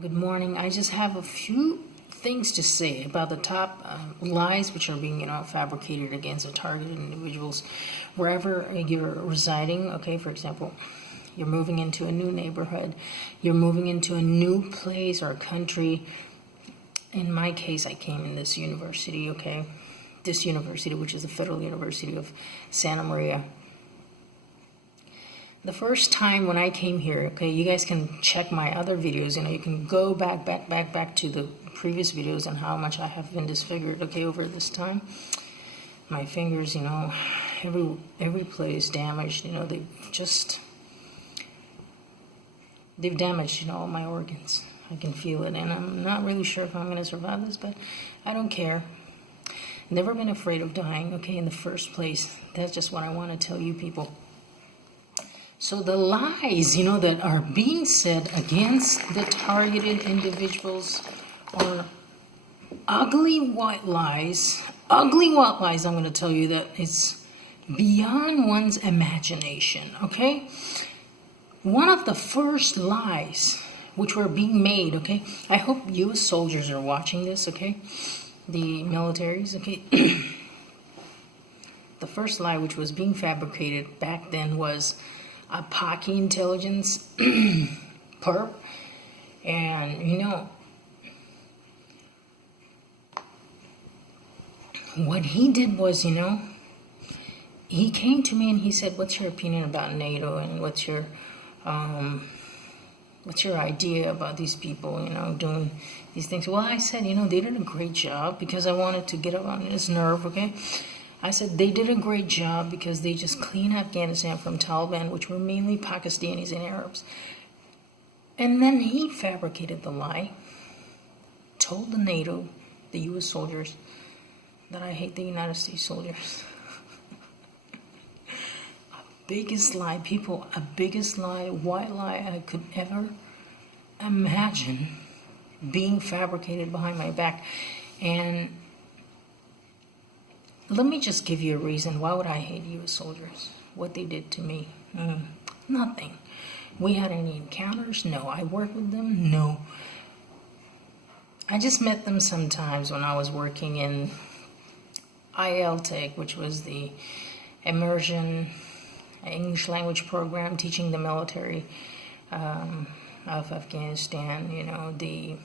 Good morning. I just have a few things to say about the top lies which are being, fabricated against the targeted individuals wherever you're residing. Okay, for example, you're moving into a new neighborhood, you're moving into a new place or country. In my case, I came in this university, okay? This university, which is the Federal University of Santa Maria. The first time when I came here, okay, you guys can check my other videos, you can go back to the previous videos and how much I have been disfigured, okay, over this time. My fingers, every place damaged, they've damaged, all my organs. I can feel it, and I'm not really sure if I'm going to survive this, but I don't care. Never been afraid of dying, okay, in the first place. That's just what I want to tell you people. So the lies, that are being said against the targeted individuals are ugly white lies. Ugly white lies, I'm going to tell you that it's beyond one's imagination, okay? One of the first lies which were being made, okay? I hope U.S. soldiers are watching this, okay? The militaries, okay? The first lie which was being fabricated back then was a Paki intelligence perp, and what he did was, he came to me and he said, "What's your opinion about NATO, and what's your idea about these people, doing these things?" Well, I said, they did a great job, because I wanted to get up on his nerve, okay? I said they did a great job because they just cleaned Afghanistan from Taliban, which were mainly Pakistanis and Arabs. And then he fabricated the lie, told the NATO, the U.S. soldiers, that I hate the United States soldiers. Biggest lie, people, a biggest lie, white lie I could ever imagine being fabricated behind my back. And let me just give you a reason. Why would I hate U.S. soldiers? What they did to me? Nothing. We had any encounters? No. I worked with them? No. I just met them sometimes when I was working in IELTEC, which was the immersion English language program, teaching the military of Afghanistan, the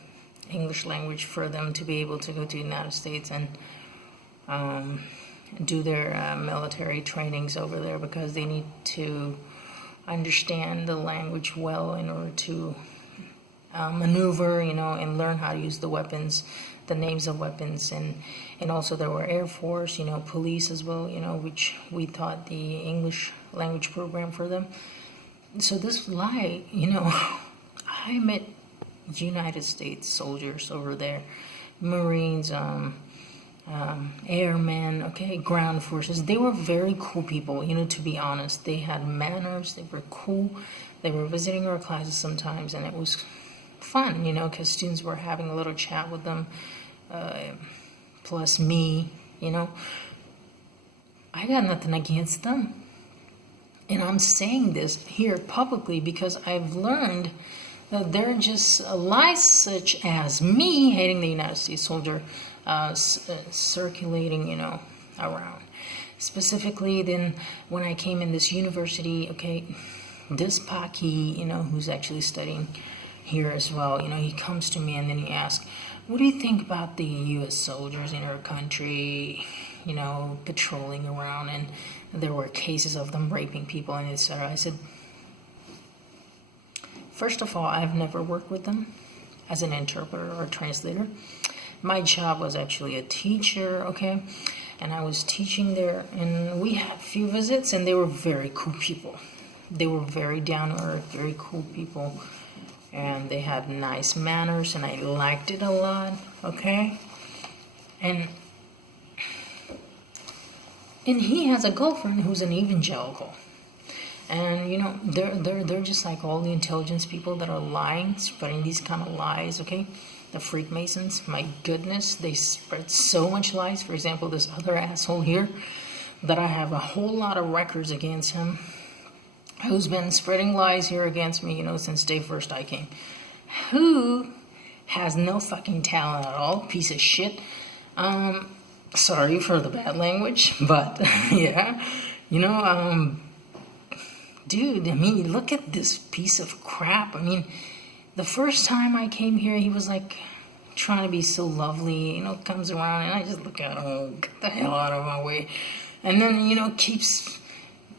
English language for them to be able to go to the United States and do their military trainings over there, because they need to understand the language well in order to maneuver, and learn how to use the weapons, the names of weapons, and also there were Air Force, police as well, which we taught the English language program for them. So this lie, I met United States soldiers over there, Marines, airmen, okay, ground forces. They were very cool people, to be honest. They had manners, they were cool. They were visiting our classes sometimes, and it was fun, because students were having a little chat with them, plus me, I got nothing against them. And I'm saying this here publicly because I've learned that they're just lies such as me hating the United States soldier circulating, around. Specifically, then when I came in this university, okay, this Paki, who's actually studying here as well, he comes to me and then he asks, "What do you think about the U.S. soldiers in our country, patrolling around, and there were cases of them raping people and etc." I said, first of all, I've never worked with them as an interpreter or translator. My job was actually a teacher, okay? And I was teaching there, and we had a few visits, and they were very cool people. They were very down-to-earth, very cool people. And they had nice manners, and I liked it a lot, okay? And he has a girlfriend who's an evangelical. And, they're just like all the intelligence people that are lying, spreading these kind of lies, okay? The freemasons, my goodness, they spread so much lies. For example, this other asshole here, that I have a whole lot of records against him, who's been spreading lies here against me, since day first I came. Who has no fucking talent at all, piece of shit. Sorry for the bad language, but yeah, you know, dude, I mean, look at this piece of crap. I mean, the first time I came here, he was like trying to be so lovely, you know, comes around and I just look at him, oh, get the hell out of my way. And then, you know, keeps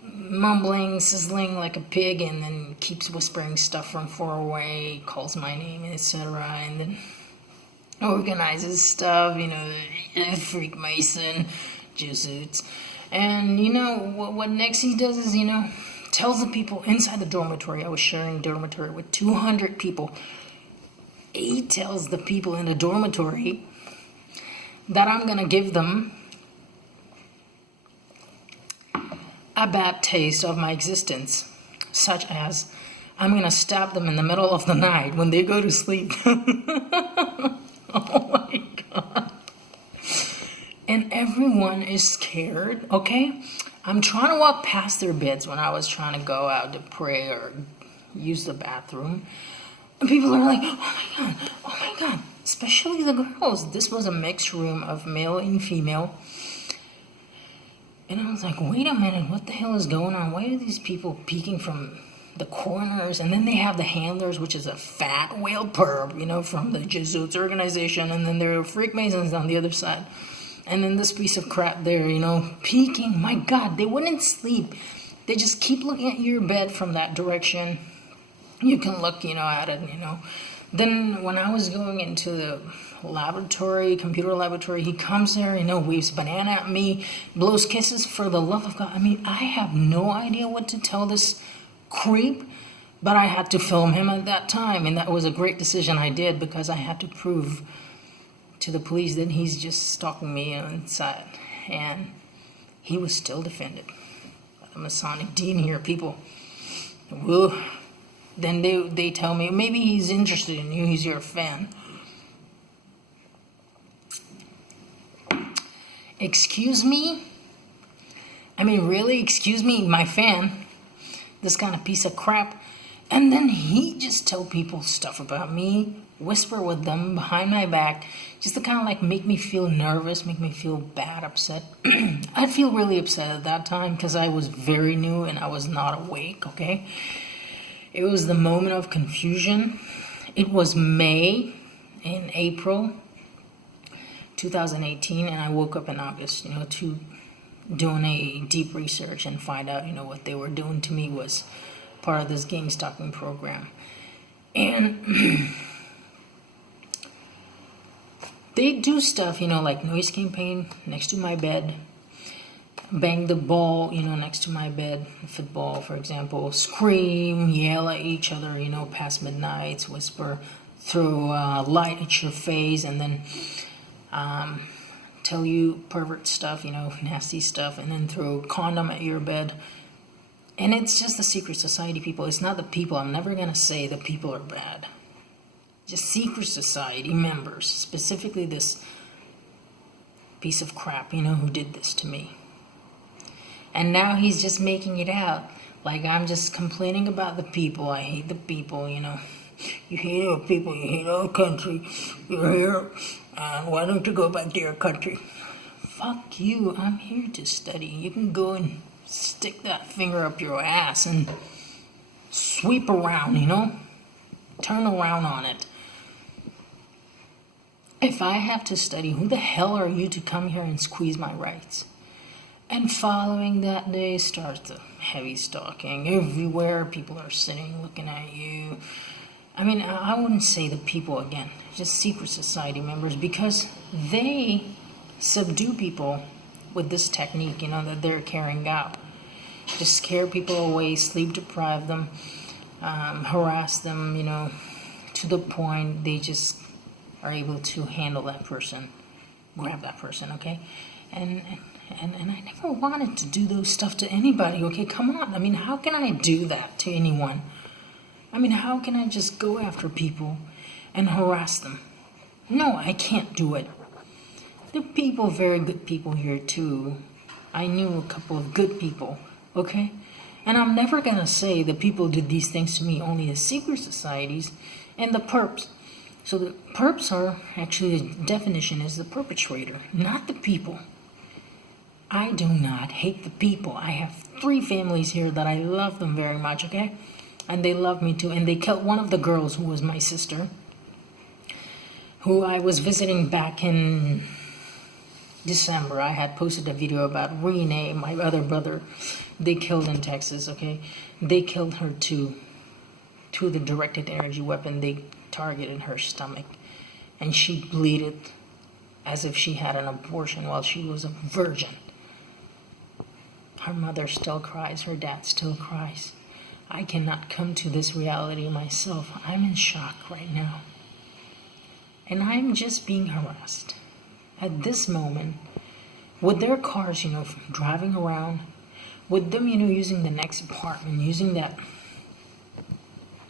mumbling, sizzling like a pig, and then keeps whispering stuff from far away, calls my name, etc. And then organizes stuff, you know, freemason, Jesuits. And, you know, what next he does is, you know, tells the people inside the dormitory. I was sharing dormitory with 200 people. He tells the people in the dormitory that I'm going to give them a bad taste of my existence, such as I'm going to stab them in the middle of the night when they go to sleep. Oh my God. And everyone is scared, okay? I'm trying to walk past their beds when I was trying to go out to pray or use the bathroom. And people are like, oh my God, especially the girls. This was a mixed room of male and female. And I was like, wait a minute, what the hell is going on? Why are these people peeking from the corners? And then they have the handlers, which is a fat whale perp, you know, from the Jesuit organization. And then there are freemasons on the other side. And then this piece of crap there, you know, peeking. My God, they wouldn't sleep. They just keep looking at your bed from that direction. You can look, you know, at it, you know. Then when I was going into the laboratory, computer laboratory, he comes there, you know, waves a banana at me, blows kisses. For the love of God. I mean, I have no idea what to tell this creep, but I had to film him at that time. And that was a great decision I did, because I had to prove to the police that he's just stalking me inside. And he was still defended by the Masonic dean here, people. Woo. Then they tell me, maybe he's interested in you, he's your fan. Excuse me? I mean, really? Excuse me, my fan? This kind of piece of crap? And then he just tell people stuff about me, whisper with them behind my back, just to kind of like make me feel nervous, make me feel bad, upset. I'd feel really upset at that time because I was very new and I was not awake, okay? It was the moment of confusion. It was May and April 2018, and I woke up in August, you know, to doing a deep research and find out, you know, what they were doing to me was part of this gang stalking program. And they do stuff, you know, like noise campaign next to my bed, bang the ball, you know, next to my bed, football, for example, scream, yell at each other, you know, past midnight, whisper, throw light at your face, and then tell you pervert stuff, you know, nasty stuff, and then throw condom at your bed. And it's just the secret society, people. It's not the people. I'm never going to say the people are bad. Just secret society members, specifically this piece of crap, you know, who did this to me. And now he's just making it out like I'm just complaining about the people. I hate the people, you know. You hate our people, you hate our country. You're here, and why don't you go back to your country? Fuck you, I'm here to study. You can go and stick that finger up your ass and sweep around, you know. Turn around on it. If I have to study, who the hell are you to come here and squeeze my rights? And following that day starts the heavy stalking. Everywhere people are sitting looking at you. I mean, I wouldn't say the people again, just secret society members, because they subdue people with this technique, you know, that they're carrying out. Just scare people away, sleep deprive them, harass them, you know, to the point they just are able to handle that person, grab that person, okay? And I never wanted to do those stuff to anybody, okay? Come on. I mean, how can I do that to anyone? I mean, how can I just go after people and harass them? No, I can't do it. There are people, very good people here too. I knew a couple of good people, okay? And I'm never gonna say the people did these things to me, only the secret societies and the perps. So the perps are actually, the definition is the perpetrator, not the people. I do not hate the people. I have 3 families here that I love them very much, okay? And they love me too. And they killed one of the girls who was my sister, who I was visiting back in December. I had posted a video about Renee, my other brother. They killed in Texas, okay? They killed her too. To the directed energy weapon, they targeted her stomach. And she bleeded as if she had an abortion while she was a virgin. Her mother still cries. Her dad still cries. I cannot come to this reality myself. I'm in shock right now. And I'm just being harassed. At this moment, with their cars, driving around, with them, using the next apartment, using that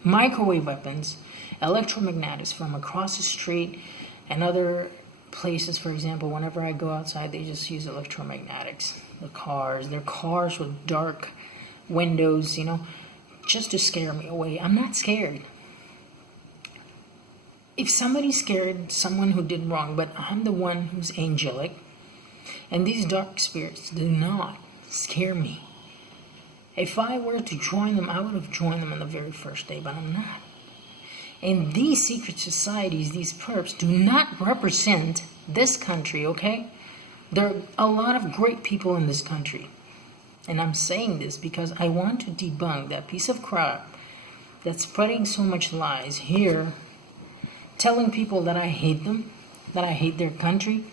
microwave weapons, electromagnetics from across the street, and other places. For example, whenever I go outside, they just use electromagnetics. Their cars with dark windows, just to scare me away. I'm not scared. If somebody's scared, someone who did wrong, but I'm the one who's angelic, and these dark spirits do not scare me. If I were to join them, I would have joined them on the very first day, but I'm not. And these secret societies, these perps, do not represent this country, okay? There are a lot of great people in this country. And I'm saying this because I want to debunk that piece of crap that's spreading so much lies here, telling people that I hate them, that I hate their country,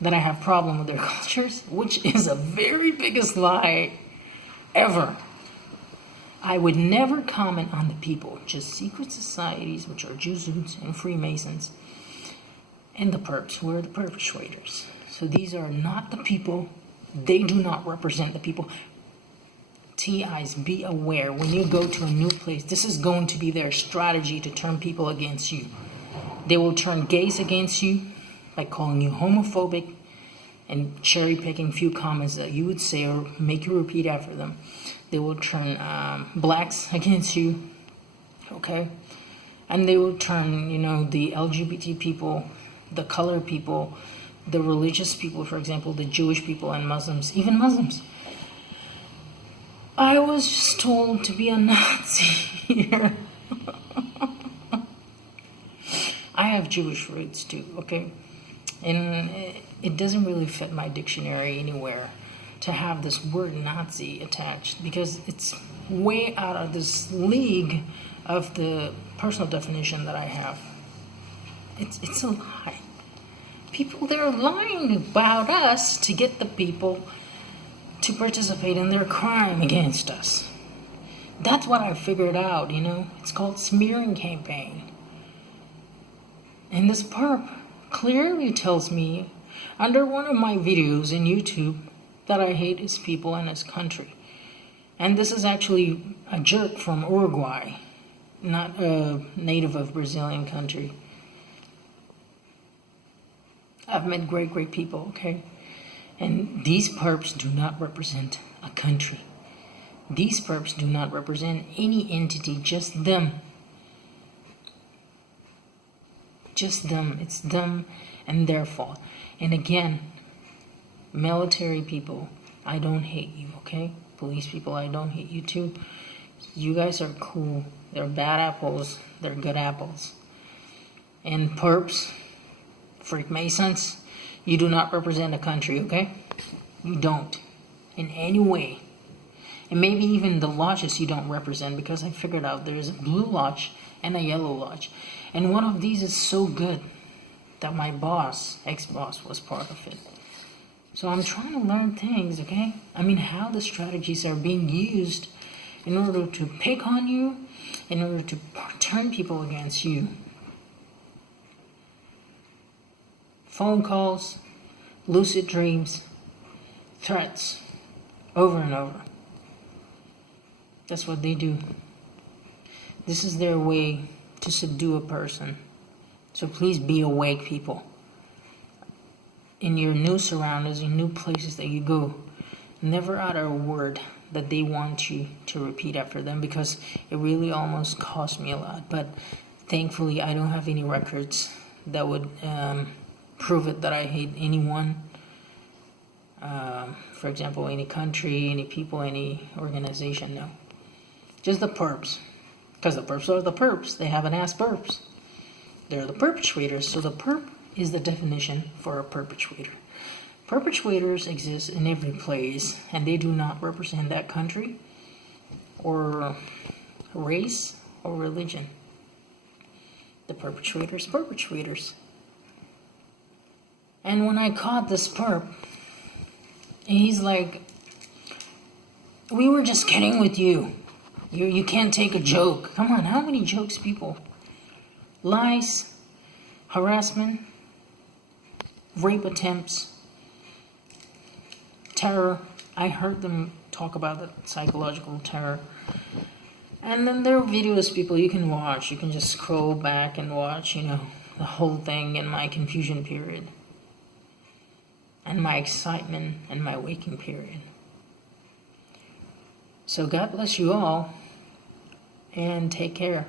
that I have problem with their cultures, which is the very biggest lie ever. I would never comment on the people, just secret societies, which are Jesuits and freemasons, and the perps, who are the perpetrators. So these are not the people. They do not represent the people. TIs, be aware. When you go to a new place, this is going to be their strategy to turn people against you. They will turn gays against you by calling you homophobic and cherry-picking few comments that you would say or make you repeat after them. They will turn blacks against you, okay? And they will turn, the LGBT people, the colored people, the religious people, for example, the Jewish people and Muslims, even Muslims. I was just told to be a Nazi here. I have Jewish roots too, okay? And it doesn't really fit my dictionary anywhere to have this word Nazi attached, because it's way out of this league of the personal definition that I have. It's a lie. People, they're lying about us to get the people to participate in their crime against us. That's what I figured out, It's called smearing campaign. And this perp clearly tells me under one of my videos in YouTube that I hate his people and his country. And this is actually a jerk from Uruguay, not a native of Brazilian country. I've met great people, okay? And these perps do not represent a country. These perps do not represent any entity, just them. Just them. It's them and their fault. And again, military people, I don't hate you, okay? Police people, I don't hate you too. You guys are cool. They're bad apples. They're good apples. And perps, freemasons, you do not represent a country, okay? You don't. In any way. And maybe even the lodges you don't represent, because I figured out there's a blue lodge and a yellow lodge. And one of these is so good that my boss, ex-boss, was part of it. So I'm trying to learn things, okay? How the strategies are being used in order to pick on you, in order to turn people against you. Phone calls, lucid dreams, threats, over and over. That's what they do. This is their way to subdue a person. So please be awake, people. In your new surroundings, in new places that you go, never utter a word that they want you to repeat after them, because it really almost cost me a lot. But Thankfully, I don't have any records that would prove it that I hate anyone. For example, any country, any people, any organization, no. Just the perps. Because the perps are the perps. They haven't asked perps. They're the perpetrators. So the perp is the definition for a perpetrator. Perpetrators exist in every place, and they do not represent that country or race or religion. The perpetrators. And when I caught this perp, he's like, we were just kidding with you. You can't take a joke. Come on, how many jokes, people? Lies, harassment, rape attempts, terror. I heard them talk about the psychological terror. And then there are videos, people, you can watch. You can just scroll back and watch, the whole thing in my confusion period. And my excitement and my waking period. So God bless you all, and take care.